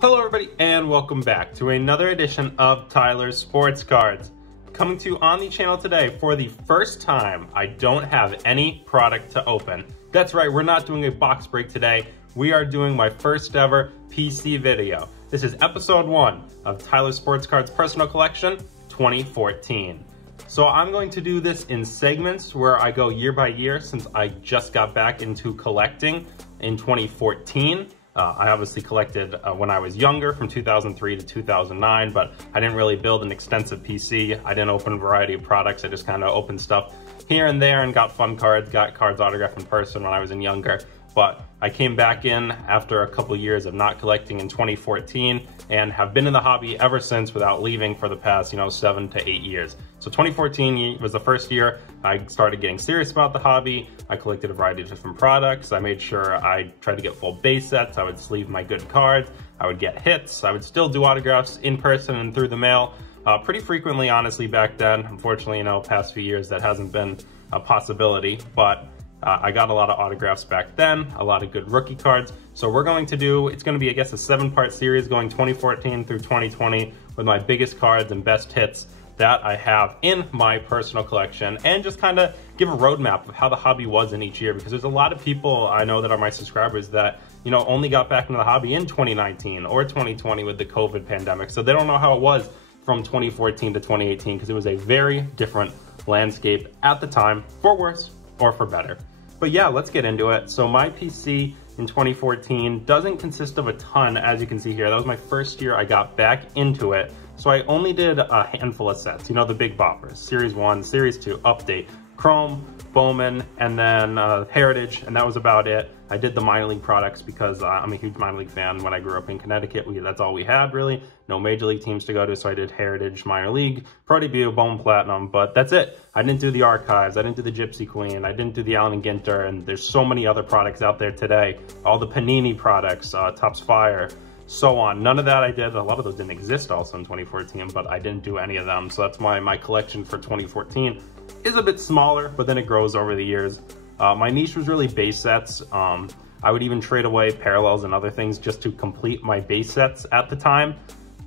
Hello everybody and welcome back to another edition of Tyler's Sports Cards. Coming to you on the channel today for the first time, I don't have any product to open. That's right, we're not doing a box break today. We are doing my first ever PC video. This is episode 1 of Tyler's Sports Cards Personal Collection 2014. So I'm going to do this in segments where I go year by year since I just got back into collecting in 2014. I obviously collected when I was younger from 2003 to 2009, but I didn't really build an extensive PC. I didn't open a variety of products. I just kind of opened stuff here and there and got fun cards, got cards autographed in person when I was younger. But I came back in after a couple years of not collecting in 2014 and have been in the hobby ever since without leaving for the past, 7 to 8 years. So 2014 was the first year I started getting serious about the hobby. I collected a variety of different products. I made sure I tried to get full base sets. I would sleeve my good cards. I would get hits. I would still do autographs in person and through the mail pretty frequently, honestly, back then. Unfortunately, past few years that hasn't been a possibility, but I got a lot of autographs back then, a lot of good rookie cards. So we're going to do, it's going to be, I guess, a 7-part series going 2014 through 2020 with my biggest cards and best hits that I have in my personal collection, and just kind of give a roadmap of how the hobby was in each year, because there's a lot of people I know that are my subscribers that, only got back into the hobby in 2019 or 2020 with the COVID pandemic. So they don't know how it was from 2014 to 2018, because it was a very different landscape at the time, for worse or for better. But yeah, let's get into it. So my PC in 2014 doesn't consist of a ton, as you can see here. That was my first year I got back into it. So I only did a handful of sets, the big boppers, Series 1, Series 2, Update, Chrome, Bowman, and then Heritage, and that was about it. I did the minor league products because I'm a huge minor league fan. When I grew up in Connecticut, that's all we had, really. No major league teams to go to, so I did Heritage, minor league, Pro Debut, Bowman Platinum, but that's it. I didn't do the Archives, I didn't do the Gypsy Queen, I didn't do the Allen and Ginter, and there's so many other products out there today. All the Panini products, Topps Fire, so on. None of that I did. A lot of those didn't exist also in 2014, but I didn't do any of them. So that's why my collection for 2014 is a bit smaller, but then it grows over the years. My niche was really base sets. I would even trade away parallels and other things just to complete my base sets at the time.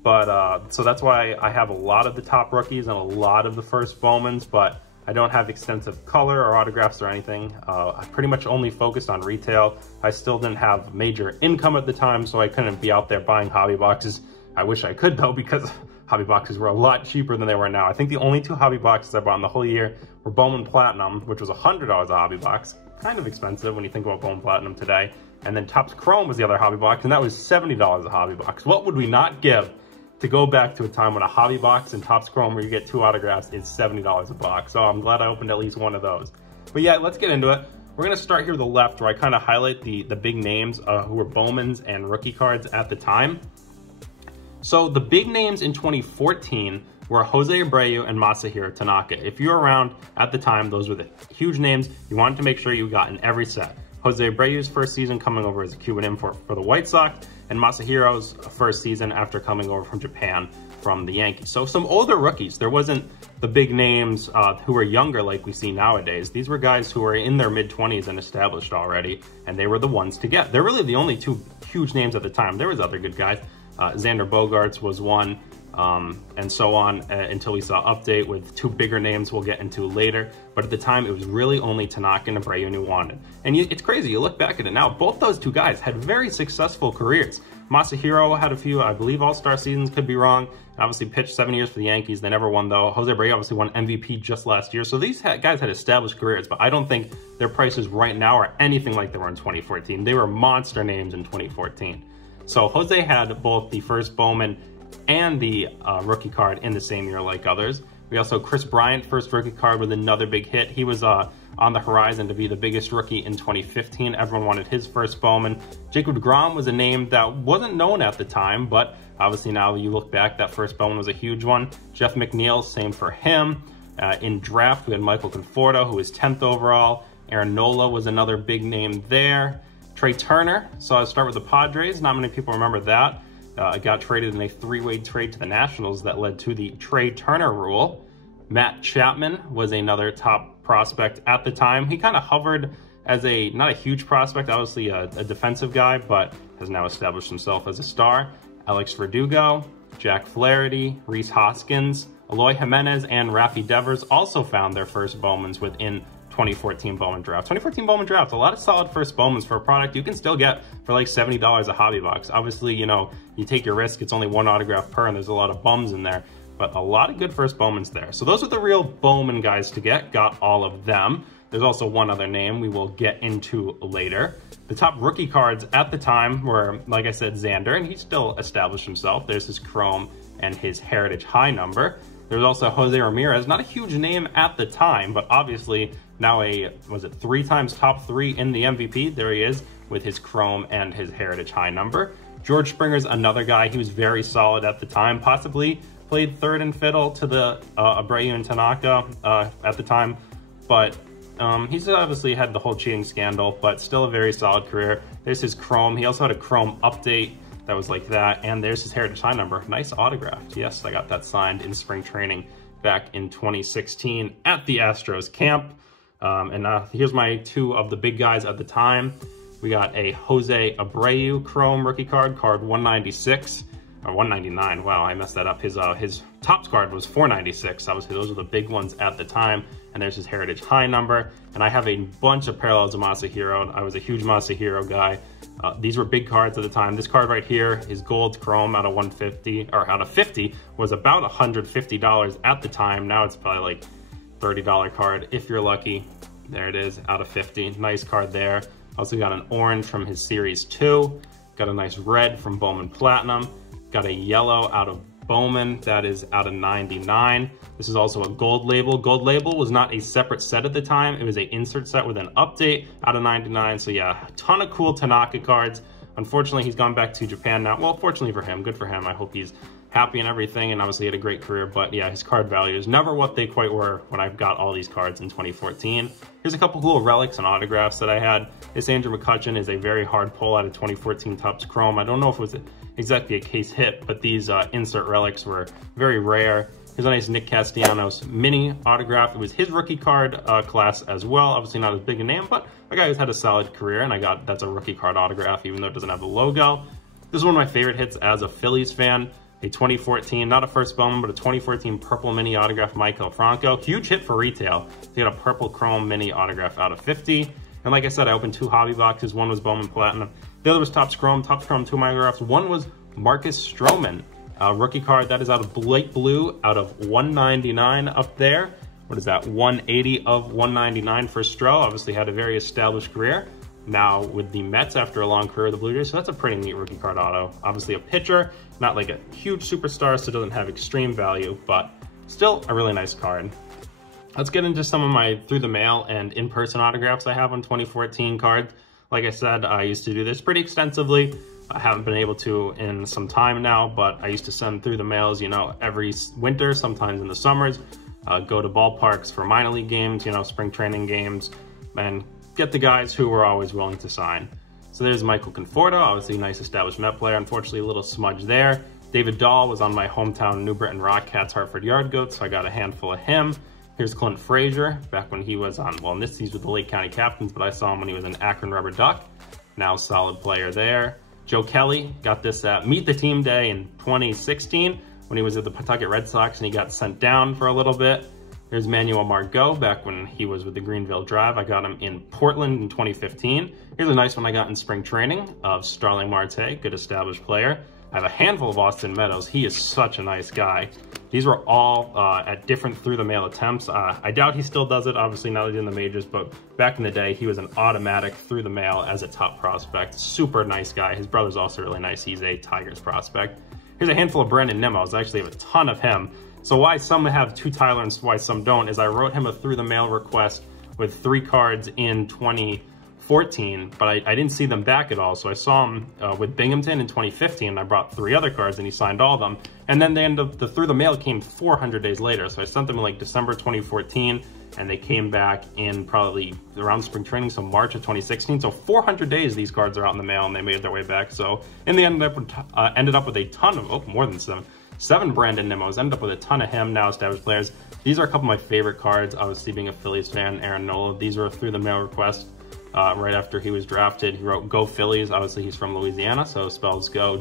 But so that's why I have a lot of the top rookies and a lot of the first Bowmans, but I don't have extensive color or autographs or anything. I pretty much only focused on retail. I still didn't have major income at the time, so I couldn't be out there buying hobby boxes. I wish I could though, because hobby boxes were a lot cheaper than they were now. I think the only 2 hobby boxes I bought in the whole year were Bowman Platinum, which was $100 a hobby box. Kind of expensive when you think about Bowman Platinum today. And then Topps Chrome was the other hobby box, and that was $70 a hobby box. What would we not give to go back to a time when a hobby box and Topps Chrome where you get 2 autographs is $70 a box? So I'm glad I opened at least one of those. But yeah, let's get into it. We're gonna start here to the left, where I kind of highlight the big names who were Bowmans and rookie cards at the time. So the big names in 2014 were Jose Abreu and Masahiro Tanaka. If you were around at the time, those were the huge names you wanted to make sure you got in every set. Jose Abreu's first season coming over as a Cuban import for the White Sox, and Masahiro's first season after coming over from Japan from the Yankees. So some older rookies. There wasn't the big names who were younger like we see nowadays. These were guys who were in their mid-20s and established already, and they were the ones to get. They're really the only 2 huge names at the time. There was other good guys. Xander Bogaerts was one, and so on, until we saw Update with 2 bigger names we'll get into later. But at the time, it was really only Tanaka and Abreu who wanted. And it's crazy, you look back at it now, both those 2 guys had very successful careers. Masahiro had a few, I believe, all-star seasons, could be wrong. Obviously pitched 7 years for the Yankees. They never won, though. Jose Abreu obviously won MVP just last year. So these guys had established careers, but I don't think their prices right now are anything like they were in 2014. They were monster names in 2014. So Jose had both the first Bowman and the rookie card in the same year like others. We also, Chris Bryant, first rookie card with another big hit. He was on the horizon to be the biggest rookie in 2015. Everyone wanted his first Bowman. Jacob Degrom was a name that wasn't known at the time, but obviously now you look back, that first Bowman was a huge one. Jeff McNeil, same for him. In draft, we had Michael Conforto, who was 10th overall. Aaron Nola was another big name there. Trey Turner, so I'll start with the Padres. Not many people remember that. Got traded in a 3-way trade to the Nationals that led to the Trey Turner rule. Matt Chapman was another top prospect at the time. He kind of hovered as not a huge prospect, obviously a defensive guy, but has now established himself as a star. Alex Verdugo, Jack Flaherty, Rhys Hoskins, Eloy Jimenez, and Rafi Devers also found their first Bowmans within 2014 Bowman Draft. 2014 Bowman Draft, a lot of solid first Bowmans for a product you can still get for like $70 a hobby box. Obviously, you know, you take your risk, it's only one autograph per, and there's a lot of bums in there, but a lot of good first Bowmans there. So those are the real Bowman guys to get, got all of them. There's also one other name we will get into later. The top rookie cards at the time were, like I said, Xander, and he still established himself. There's his Chrome and his Heritage High number. There's also Jose Ramirez, not a huge name at the time, but obviously now was it 3 times top 3 in the MVP? There he is with his Chrome and his Heritage High number. George Springer's another guy. He was very solid at the time, possibly played third and fiddle to the Abreu and Tanaka at the time, but he's obviously had the whole cheating scandal, but still a very solid career. There's his Chrome. He also had a Chrome update that was like that, and there's his Heritage High number. Nice autographed. Yes, I got that signed in spring training back in 2016 at the Astros camp. And here's my 2 of the big guys at the time. We got a Jose Abreu Chrome rookie card, card 196. Or 199, wow, I messed that up. His Topps card was 496. Obviously, those are the big ones at the time. And there's his Heritage High number. And I have a bunch of parallels of Masahiro. I was a huge Masahiro guy. These were big cards at the time. This card right here, his gold Chrome out of 150, or out of 50, was about $150 at the time. Now it's probably like $30 card if you're lucky. There it is, out of 50. Nice card there. Also got an orange from his Series 2. Got a nice red from Bowman Platinum. Got a yellow out of Bowman, that is out of 99. This is also a gold label. Gold label was not a separate set at the time. It was an insert set with an update out of 99. So yeah, a ton of cool Tanaka cards. Unfortunately, he's gone back to Japan now. Well, fortunately for him, good for him. I hope he's happy and everything, and obviously had a great career, but yeah, his card value is never what they quite were when I got all these cards in 2014. Here's a couple cool relics and autographs that I had. This Andrew McCutchen is a very hard pull out of 2014 Topps Chrome. I don't know if it was exactly a case hit, but these insert relics were very rare. Here's a nice Nick Castellanos mini autograph. It was his rookie card class as well. Obviously not as big a name, but a guy who's had a solid career, and that's a rookie card autograph, even though it doesn't have a logo. This is one of my favorite hits as a Phillies fan. A 2014, not a first Bowman, but a 2014 purple mini autograph, Maikel Franco. Huge hit for retail. He had a purple Chrome mini autograph out of 50. And like I said, I opened 2 hobby boxes. One was Bowman Platinum. The other was Topps Chrome 2 autographs. One was Marcus Strowman, rookie card. That is out of light blue, out of 199 up there. What is that? 180 of 199 for Stroh. Obviously had a very established career. Now with the Mets after a long career of the Blue Jays, so that's a pretty neat rookie card auto. Obviously a pitcher, not like a huge superstar, so it doesn't have extreme value, but still a really nice card. Let's get into some of my through the mail and in-person autographs I have on 2014 cards. Like I said, I used to do this pretty extensively. I haven't been able to in some time now, but I used to send through the mails, you know, every winter, sometimes in the summers, go to ballparks for minor league games, you know, spring training games, and get the guys who were always willing to sign. So there's Michael Conforto, obviously a nice established Met player. Unfortunately, a little smudge there. David Dahl was on my hometown New Britain Rockcats Hartford Yard Goats, so I got a handful of him. Here's Clint Frazier, back when he was on, well, in this season with the Lake County Captains, but I saw him when he was an Akron Rubber Duck. Now solid player there. Joe Kelly, got this at Meet the Team Day in 2016 when he was at the Pawtucket Red Sox and he got sent down for a little bit. There's Emmanuel Margot, back when he was with the Greenville Drive. I got him in Portland in 2015. Here's a nice one I got in spring training of Starling Marta, good established player. I have a handful of Austin Meadows. He is such a nice guy. These were all at different through-the-mail attempts. I doubt he still does it, obviously now he's in the majors, but back in the day, he was an automatic through-the-mail as a top prospect. Super nice guy. His brother's also really nice. He's a Tigers prospect. Here's a handful of Brandon Nemos. I actually have a ton of him. So why some have 2 Tyler and why some don't is I wrote him a through-the-mail request with 3 cards in 2014, but I didn't see them back at all. So I saw him with Binghamton in 2015, and I brought 3 other cards, and he signed all of them. And then the through-the-mail came 400 days later. So I sent them in like December 2014, and they came back in probably around spring training, so March of 2016. So 400 days these cards are out in the mail, and they made their way back. So in the end, ended up with a ton of, more than 7 Brandon Nemos, ended up with a ton of him, now established players. These are a couple of my favorite cards. Obviously, being a Phillies fan, Aaron Nola. These were through the mail requests right after he was drafted. He wrote "Go Phillies." Obviously, he's from Louisiana, so spells "Go"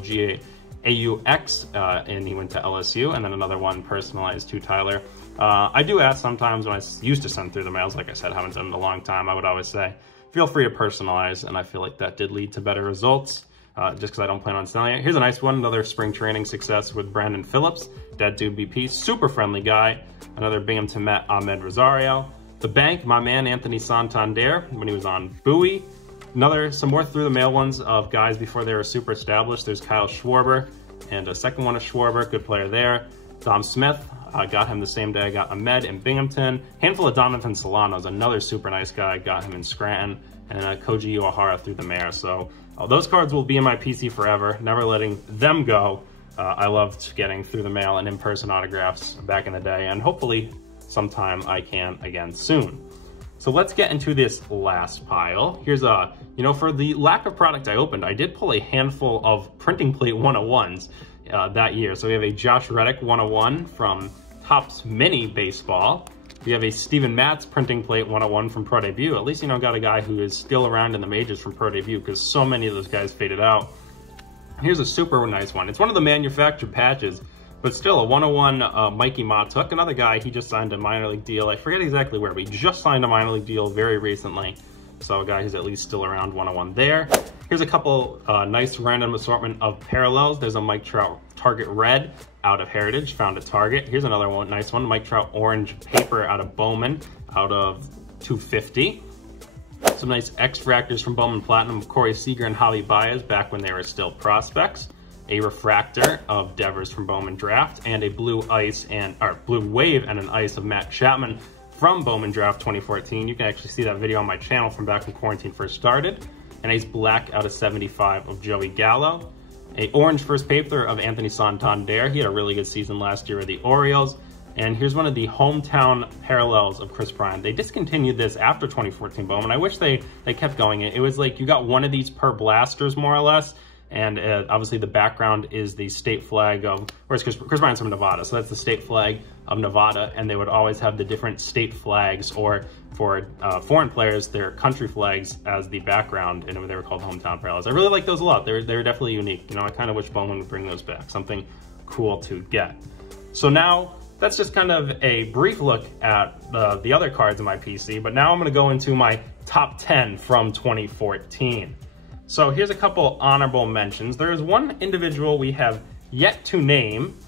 AUX, and he went to LSU, and then another one personalized to Tyler. I do ask sometimes when I used to send through the mails, like I said, haven't done it in a long time, I would always say, feel free to personalize, and I feel like that did lead to better results, just because I don't plan on selling it. Here's a nice one, another spring training success with Brandon Phillips, Dead Dude BP, super friendly guy. Another Binghamton Met, Ahmed Rosario. The bank, my man Anthony Santander, when he was on Bowie. Some more through the mail ones of guys before they were super established. There's Kyle Schwarber, and a second one of Schwarber, good player there. Dom Smith, got him the same day I got Ahmed in Binghamton. Handful of Donovan Solano's, another super nice guy, got him in Scranton. And Koji Uehara through the mayor. So those cards will be in my PC forever, never letting them go. I loved getting through the mail and in-person autographs back in the day, and hopefully sometime I can again soon. So let's get into this last pile. Here's for the lack of product I opened, I did pull a handful of printing plate 101s that year. So we have a Josh Reddick 101 from Topps Mini Baseball. We have a Steven Matz printing plate 101 from Pro Debut. At least, got a guy who is still around in the majors from Pro Debut, because so many of those guys faded out. Here's a super nice one. It's one of the manufactured patches, but still a 101 Mikey Matuk, another guy, he just signed a minor league deal. I forget exactly where, but he just signed a minor league deal very recently. So a guy who's at least still around 101 there. Here's a couple nice random assortment of parallels. There's a Mike Trout Target Red out of Heritage, found at Target. Here's another one, nice one, Mike Trout Orange Paper out of Bowman, out of 250. Some nice X-Fractors from Bowman Platinum, Corey Seager and Javi Baez back when they were still prospects. A refractor of Devers from Bowman Draft, and a blue wave and an ice of Matt Chapman from Bowman Draft 2014. You can actually see that video on my channel from back when quarantine first started. An ace black out of 75 of Joey Gallo. A orange first paper of Anthony Santander. He had a really good season last year with the Orioles. And here's one of the hometown parallels of Chris Bryant. They discontinued this after 2014 Bowman. I wish they kept going. It was like you got one of these per blasters, more or less. And obviously the background is the state flag of, where's Chris Bryant's from Nevada, so that's the state flag of Nevada, and they would always have the different state flags, or for foreign players, their country flags as the background, and they were called hometown parallels. I really like those a lot. They're definitely unique. I kind of wish Bowman would bring those back, something cool to get. So now, that's just kind of a brief look at the other cards in my PC, but now I'm gonna go into my top 10 from 2014. So here's a couple honorable mentions. There is one individual we have yet to name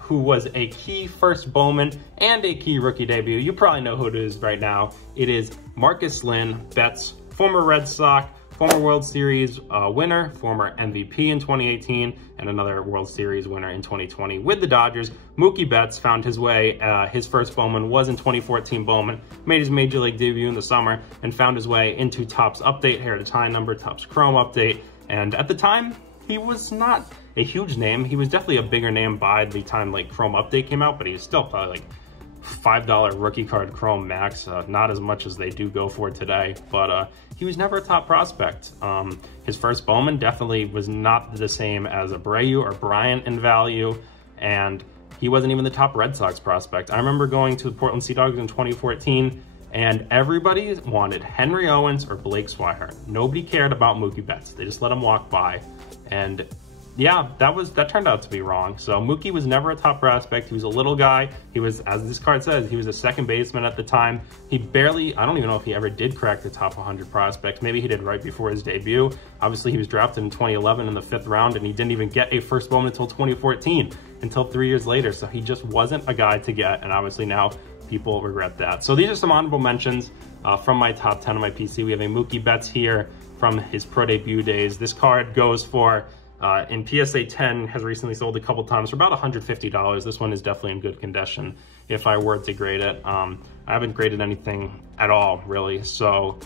who was a key first Bowman and a key rookie debut. You probably know who it is right now. It is Marcus Lynn Betts, former Red Sox, former World Series winner, former MVP in 2018, and another World Series winner in 2020 with the Dodgers. Mookie Betts found his way, his first Bowman was in 2014 Bowman, made his Major League debut in the summer, and found his way into Topps Update, Heritage High Number, Topps Chrome Update, and at the time, he was not a huge name. He was definitely a bigger name by the time Chrome Update came out, but he was still probably $5 rookie card Chrome Max, not as much as they do go for today, but he was never a top prospect. His first Bowman definitely was not the same as Abreu or Bryant in value, and he wasn't even the top Red Sox prospect. I remember going to the Portland Sea Dogs in 2014, and everybody wanted Henry Owens or Blake Swihart. Nobody cared about Mookie Betts. They just let him walk by, and yeah, that turned out to be wrong. So Mookie was never a top prospect. He was a little guy. He was, as this card says, he was a second baseman at the time. He barely, I don't even know if he ever did crack the top 100 prospects. Maybe he did right before his debut. Obviously, he was drafted in 2011 in the 5th round, and he didn't even get a first Bowman until 2014, until 3 years later. So he just wasn't a guy to get, and obviously now people regret that. So these are some honorable mentions from my top 10 on my PC. We have a Mookie Betts here from his pro debut days. This card goes for, in PSA 10, has recently sold a couple times for about $150. This one is definitely in good condition if I were to grade it. I haven't graded anything at all, really. So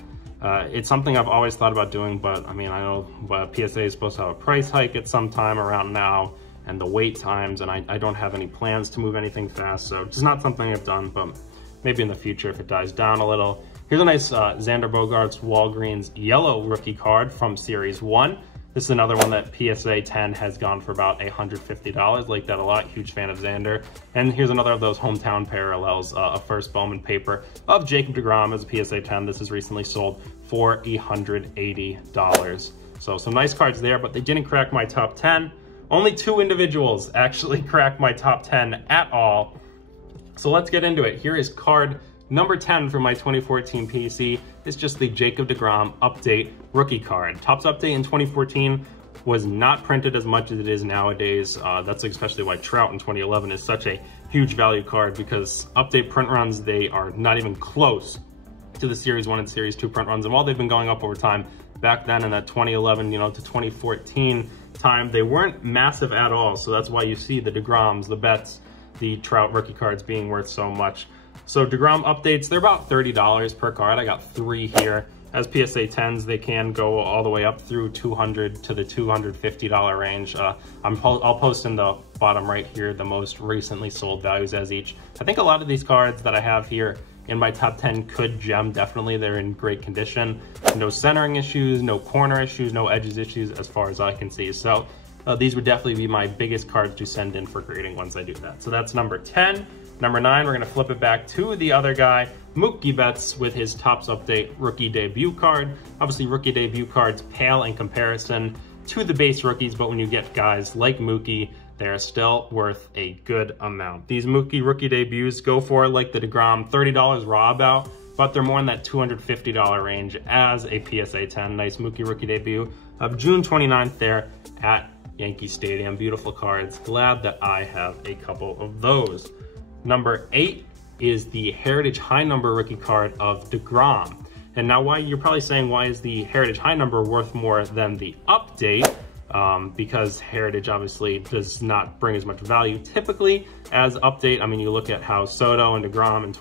it's something I've always thought about doing, but I mean, I know PSA is supposed to have a price hike at some time around now, and the wait times, and I don't have any plans to move anything fast, so it's not something I've done, but maybe in the future if it dies down a little. Here's a nice Xander Bogaerts Walgreens yellow rookie card from Series 1. This is another one that PSA 10 has gone for about $150. Like that a lot. Huge fan of Xander. And here's another of those hometown parallels, a first Bowman paper of Jacob Degrom as a PSA 10. This is recently sold for $180. So some nice cards there, but they didn't crack my top 10. Only 2 individuals actually cracked my top 10 at all. So let's get into it. Here is card number 10 for my 2014 PC. It's just the Jacob Degrom update rookie card. Topps update in 2014 was not printed as much as it is nowadays. That's especially why Trout in 2011 is such a huge value card, because update print runs, they are not even close to the Series 1 and Series 2 print runs. And while they've been going up over time, back then in that 2011, to 2014 time, they weren't massive at all. So that's why you see the Degroms, the Betts, the Trout rookie cards being worth so much. So Degrom updates, they're about $30 per card. I got 3 here. As PSA 10s, they can go all the way up through $200 to the $250 range. I'll post in the bottom right here the most recently sold values as each. I think a lot of these cards that I have here in my top 10 could gem. Definitely, they're in great condition. No centering issues, no corner issues, no edges issues as far as I can see. So these would definitely be my biggest cards to send in for grading once I do that. So that's number 10. Number 9, we're gonna flip it back to the other guy, Mookie Betts, with his Topps Update rookie debut card. Obviously, rookie debut cards pale in comparison to the base rookies, but when you get guys like Mookie, they're still worth a good amount. These Mookie rookie debuts go for, like the Degrom, $30 raw about, but they're more in that $250 range as a PSA 10. Nice Mookie rookie debut of June 29th there at Yankee Stadium. Beautiful cards. Glad that I have a couple of those. Number 8 is the Heritage High Number rookie card of Degrom. And now you're probably saying, why is the Heritage High Number worth more than the update? Because Heritage obviously does not bring as much value typically as update. I mean, you look at how Soto and Degrom in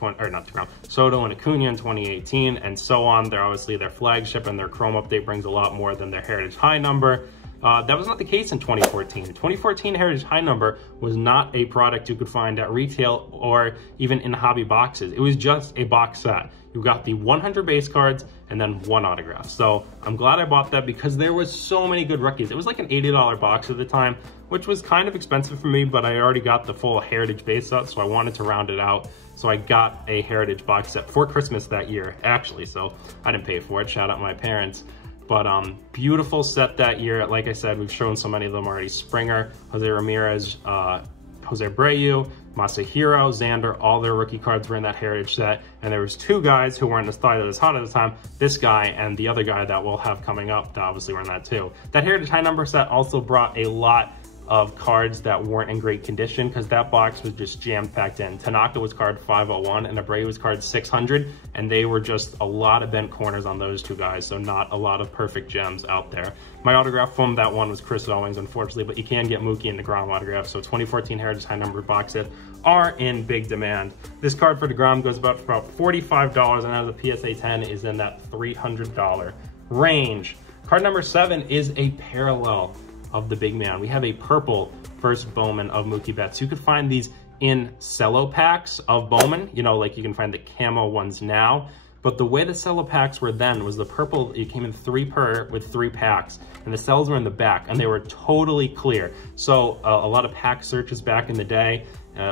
Soto and Acuna in 2018 and so on. They're obviously their flagship, and their Chrome update brings a lot more than their Heritage High Number. That was not the case in 2014. The 2014 Heritage High Number was not a product you could find at retail or even in hobby boxes. It was just a box set. You got the 100 base cards and then 1 autograph. So I'm glad I bought that, because there was so many good rookies. It was like an $80 box at the time, which was kind of expensive for me, but I already got the full Heritage base set, so I wanted to round it out. So I got a Heritage box set for Christmas that year, actually. So I didn't pay for it. Shout out my parents. But beautiful set that year. Like I said, we've shown so many of them already. Springer, Jose Ramirez, Jose Abreu, Masahiro, Xander, all their rookie cards were in that Heritage set. And there was 2 guys who weren't as hot at the time. This guy and the other guy that we'll have coming up that obviously were in that too. That Heritage High Number set also brought a lot of cards that weren't in great condition, because that box was just jammed packed in. Tanaka was card 501 and Abreu was card 600, and they were just a lot of bent corners on those 2 guys, so not a lot of perfect gems out there. My autograph from that one was Chris Owings, unfortunately, but you can get Mookie and Degrom autographs, so 2014 Heritage High Number box sets are in big demand. This card for Degrom goes for about $45, and as a PSA 10 is in that $300 range. Card number 7 is a parallel of the big man. We have a purple first Bowman of Mookie Betts. You could find these in cello packs of Bowman, like you can find the camo ones now. But the way the cello packs were then was the purple, it came in 3 per with 3 packs, and the cells were in the back, and they were totally clear. So a lot of pack searches back in the day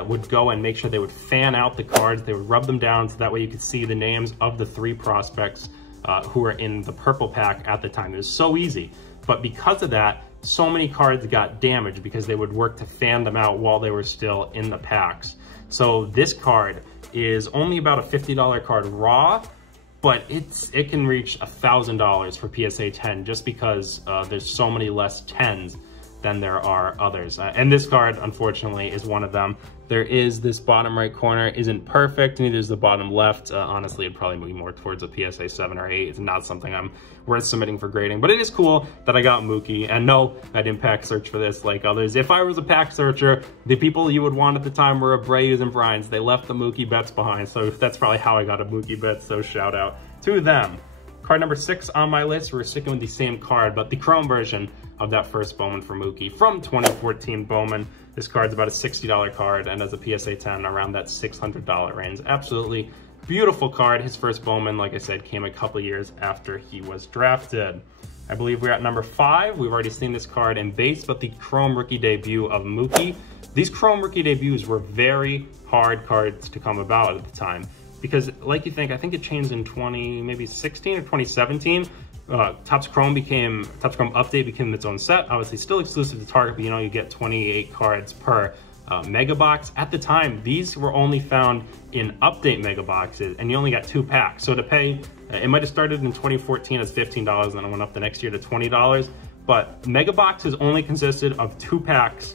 would go and make sure they would fan out the cards. They would rub them down so that way you could see the names of the 3 prospects who were in the purple pack at the time. It was so easy. But because of that, so many cards got damaged because they would work to fan them out while they were still in the packs. So this card is only about a $50 card raw, but it can reach $1,000 for PSA 10 just because there's so many less 10s than there are others. And this card, unfortunately, is one of them. There is this bottom right corner isn't perfect, neither is the bottom left. Honestly, it'd probably be more towards a PSA 7 or 8. It's not something I'm worth submitting for grading, but it is cool that I got Mookie. And no, I didn't pack search for this like others. If I was a pack searcher, the people you would want at the time were Abreu's and Bryans. They left the Mookie Betts behind, so that's probably how I got a Mookie Betts, so shout out to them. Card number 6 on my list, we're sticking with the same card, but the Chrome version of that first Bowman for Mookie from 2014 Bowman. This card's about a $60 card, and as a PSA 10, around that $600 range. Absolutely beautiful card. His first Bowman, like I said, came a couple years after he was drafted. I believe we're at number 5. We've already seen this card in base, but the Chrome rookie debut of Mookie. These Chrome rookie debuts were very hard cards to come about at the time, because like I think it changed in maybe 16 or 2017, Topps Chrome Update became its own set. Obviously still exclusive to Target, but you know, you get 28 cards per mega box. At the time, these were only found in update mega boxes, and you only got 2 packs. So to pay, it might have started in 2014 as $15, and then it went up the next year to $20. But mega boxes only consisted of 2 packs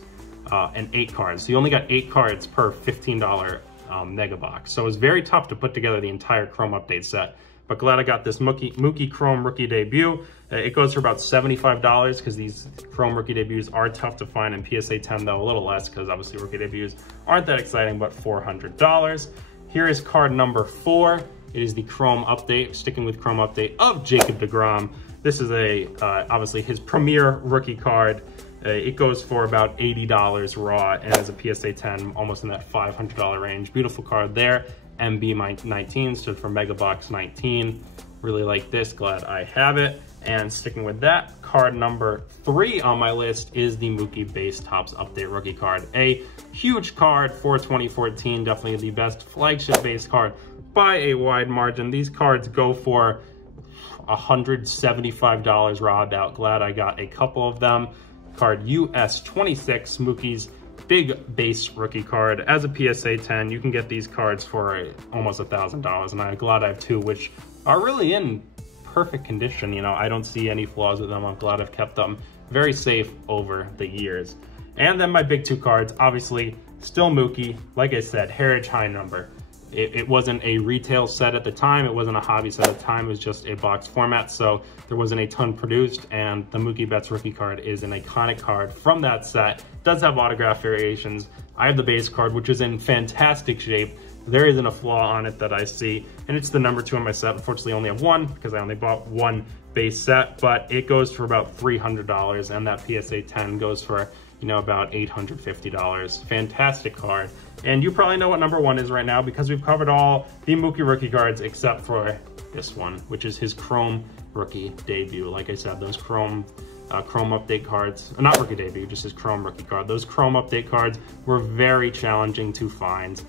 and 8 cards. So you only got 8 cards per $15 mega box. So it was very tough to put together the entire Chrome Update set. But glad I got this Mookie Chrome Rookie Debut. It goes for about $75 because these Chrome Rookie Debuts are tough to find, and PSA 10 though a little less because obviously Rookie Debuts aren't that exciting, but $400. Here is card number 4. It is the Chrome Update, sticking with Chrome Update of Jacob Degrom. This is obviously his premier rookie card. It goes for about $80 raw, and as a PSA 10, almost in that $500 range. Beautiful card there. MB19 stood for Mega Box 19. Really like this, glad I have it. And sticking with that, card number 3 on my list is the Mookie Base Topps Update rookie card. A huge card for 2014, definitely the best flagship base card by a wide margin. These cards go for $175 raw about. Glad I got a couple of them. Card US 26, Mookie's big base rookie card. As a PSA 10, you can get these cards for almost $1,000, and I'm glad I have 2, which are really in perfect condition. You know, I don't see any flaws with them. I'm glad I've kept them very safe over the years. And then my big 2 cards, obviously still Mookie. Like I said, Heritage High Number. It wasn't a retail set at the time. It wasn't a hobby set at the time. It was just a box format, so there wasn't a ton produced, and the Mookie Betts rookie card is an iconic card from that set. It does have autograph variations. I have the base card, which is in fantastic shape. There isn't a flaw on it that I see, and it's the number 2 on my set. Unfortunately, I only have 1 because I only bought 1 base set, but it goes for about $300, and that PSA 10 goes for, you know, about $850. Fantastic card. And you probably know what number 1 is right now because we've covered all the Mookie rookie cards except for this one, which is his Chrome Rookie Debut. Like I said, those Chrome Update cards, not Rookie Debut, just his Chrome Rookie card. Those Chrome Update cards were very challenging to find.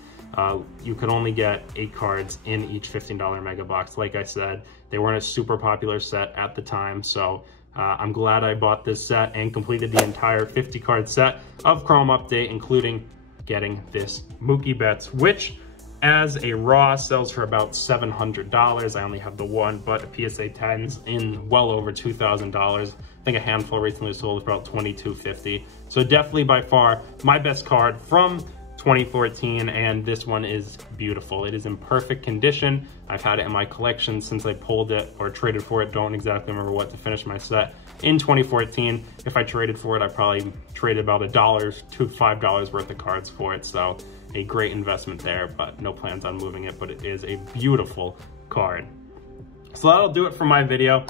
You could only get 8 cards in each $15 mega box. Like I said, they weren't a super popular set at the time, so I'm glad I bought this set and completed the entire 50 card set of Chrome Update, including getting this Mookie Betts, which as a raw sells for about $700. I only have the 1, but a PSA 10's in well over $2,000. I think a handful recently sold for about $2,250. So definitely by far my best card from 2014, and this one is beautiful. It is in perfect condition. I've had it in my collection since I pulled it or traded for it. Don't exactly remember what to finish my set in 2014. If I traded for it, I probably traded about $1 to $5 worth of cards for it. So a great investment there, but no plans on moving it, but it is a beautiful card. So that'll do it for my video.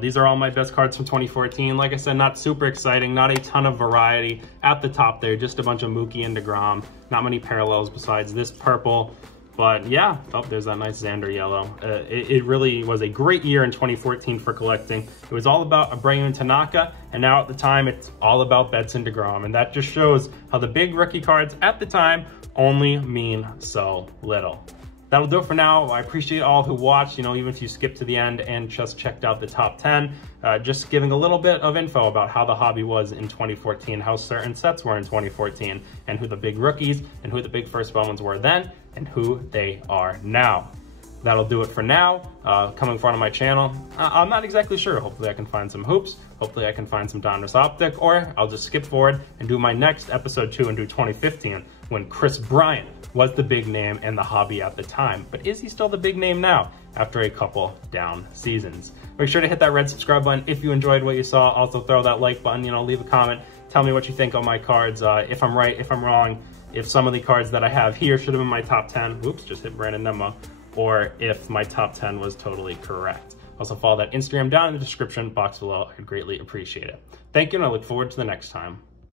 These are all my best cards from 2014. Like I said, not super exciting, not a ton of variety at the top there, just a bunch of Mookie and Degrom. Not many parallels besides this purple. But yeah, oh, there's that nice Xander yellow. It really was a great year in 2014 for collecting. It was all about Abreu and Tanaka, and now at the time, it's all about Betts and Degrom. And that just shows how the big rookie cards at the time only mean so little. That'll do it for now. I appreciate all who watched, you know, even if you skipped to the end and just checked out the top 10. Just giving a little bit of info about how the hobby was in 2014, how certain sets were in 2014, and who the big rookies and who the big first ones were then, and who they are now. That'll do it for now. Coming forward on my channel, I'm not exactly sure. Hopefully I can find some hoops. Hopefully I can find some Donruss Optic, or I'll just skip forward and do my next episode 2 and do 2015 when Chris Bryant was the big name in the hobby at the time. But is he still the big name now after a couple down seasons? Make sure to hit that red subscribe button if you enjoyed what you saw. Also throw that like button, you know, leave a comment. Tell me what you think on my cards. If I'm right, if I'm wrong, if some of the cards that I have here should have been my top 10. Oops, just hit Brandon Nemo. Or if my top 10 was totally correct. Also follow that Instagram down in the description box below. I'd greatly appreciate it. Thank you, and I look forward to the next time.